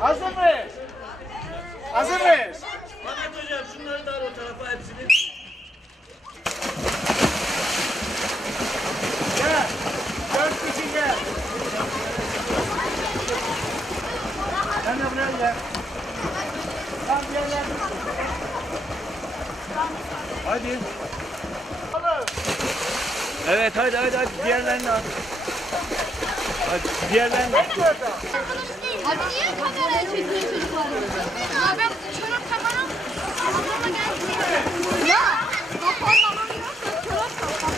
Hazır mıyız? Hazır mıyız? Mehmet hocam şunları da al o tarafa hepsini. Gel. Dört kişi gel. Sen de buraya gel. Tamam gel gel. Hadi. Evet hadi hadi hadi diğerlerini al. Diğerlerini. Abi niye kameraya çekiyor çocuklar? Ya ben çorap kamera Adama geldi. Ya! Kapan bana çorap kapan.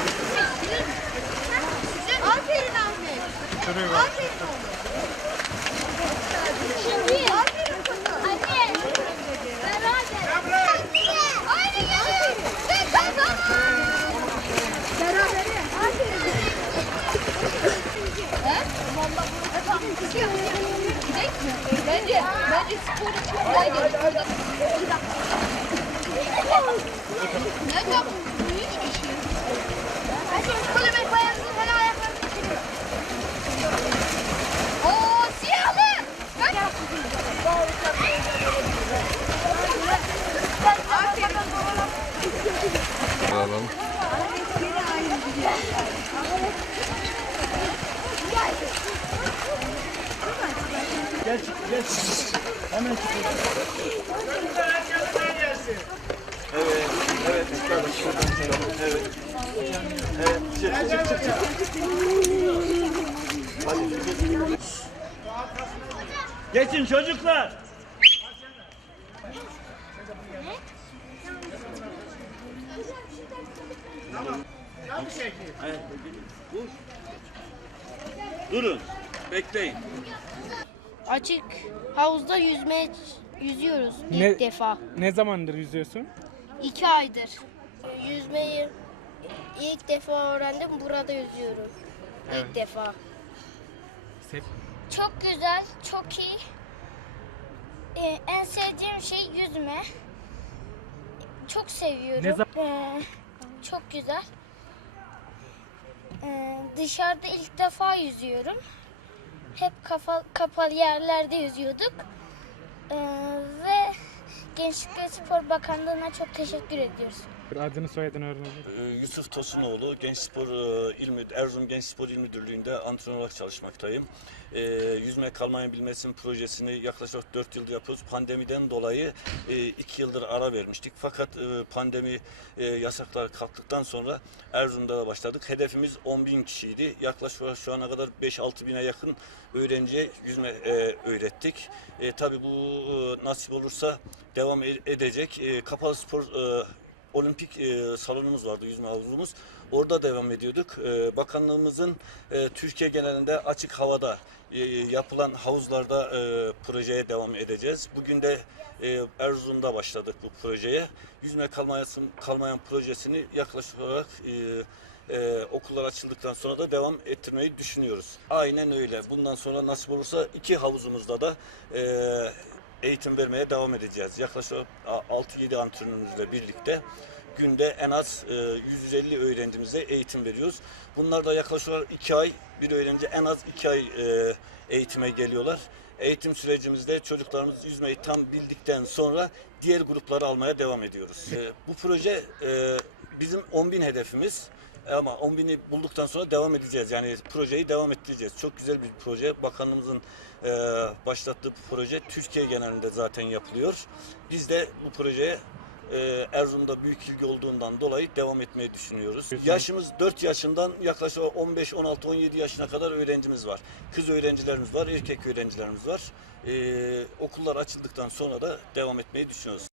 Aferin Ahmet. Aferin oğlum. Alalım. Gel çık gel çık. Hemen çık. Evet, evet şuradan şuradan şuradan. Evet. Evet, çık çık çık çık. Geçin çocuklar. Yanlış. Evet, dur. Durun. Bekleyin. Açık havuzda yüzmeye yüzüyoruz ilk Ne- defa. Ne zamandır yüzüyorsun? İki aydır. Yüzmeyi ilk defa öğrendim. Burada yüzüyorum. İlk defa. Çok güzel, çok iyi. Ee, en sevdiğim şey yüzme. Çok seviyorum. Ne zam- Ee, çok güzel. Ee, dışarıda ilk defa yüzüyorum. Hep kafa, kapalı yerlerde yüzüyorduk. Ee, ve Gençlik ve Spor Bakanlığı'na çok teşekkür ediyoruz. Adını soyadını öğrenelim. Ee, Yusuf Tosunoğlu, Genç Spor e, İl Müd- Erzurum Genç Spor İl Müdürlüğü'nde antrenör olarak çalışmaktayım. Ee, yüzme kalmayın bilmesin projesini yaklaşık 4 yıldır yapıyoruz. Pandemiden dolayı 2 yıldır ara vermiştik. Fakat e, pandemi e, yasaklar kalktıktan sonra Erzurum'da da başladık. Hedefimiz 10 bin kişiydi. Yaklaşık şu ana kadar 5-6 bine yakın öğrenciye yüzme e, öğrettik. E, tabii bu e, nasip olursa devam e- edecek. E, kapalı spor e, olimpik e, salonumuz vardı, yüzme havuzumuz. Orada devam ediyorduk. E, bakanlığımızın e, Türkiye genelinde açık havada e, yapılan havuzlarda e, projeye devam edeceğiz. Bugün de e, Erzurum'da başladık bu projeye. Yüzme kalmayan, kalmayan projesini yaklaşık olarak e, e, okullar açıldıktan sonra da devam ettirmeyi düşünüyoruz. Aynen öyle. Bundan sonra nasip olursa iki havuzumuzda da e, eğitim vermeye devam edeceğiz. Yaklaşık 6-7 antrenörümüzle birlikte günde en az e, 150 öğrencimize eğitim veriyoruz. Bunlar da yaklaşık olarak 2 ay, bir öğrenci en az 2 ay e, eğitime geliyorlar. Eğitim sürecimizde çocuklarımız yüzmeyi tam bildikten sonra diğer grupları almaya devam ediyoruz. E, bu proje e, bizim 10 bin hedefimiz. Ama 10 bini bulduktan sonra devam edeceğiz. Yani projeyi devam ettireceğiz. Çok güzel bir proje. Bakanlığımızın e, başlattığı bu proje Türkiye genelinde zaten yapılıyor. Biz de bu projeye e, Erzurum'da büyük ilgi olduğundan dolayı devam etmeyi düşünüyoruz. Yaşımız 4 yaşından yaklaşık 15, 16, 17 yaşına kadar öğrencimiz var. Kız öğrencilerimiz var, erkek öğrencilerimiz var. E, okullar açıldıktan sonra da devam etmeyi düşünüyoruz.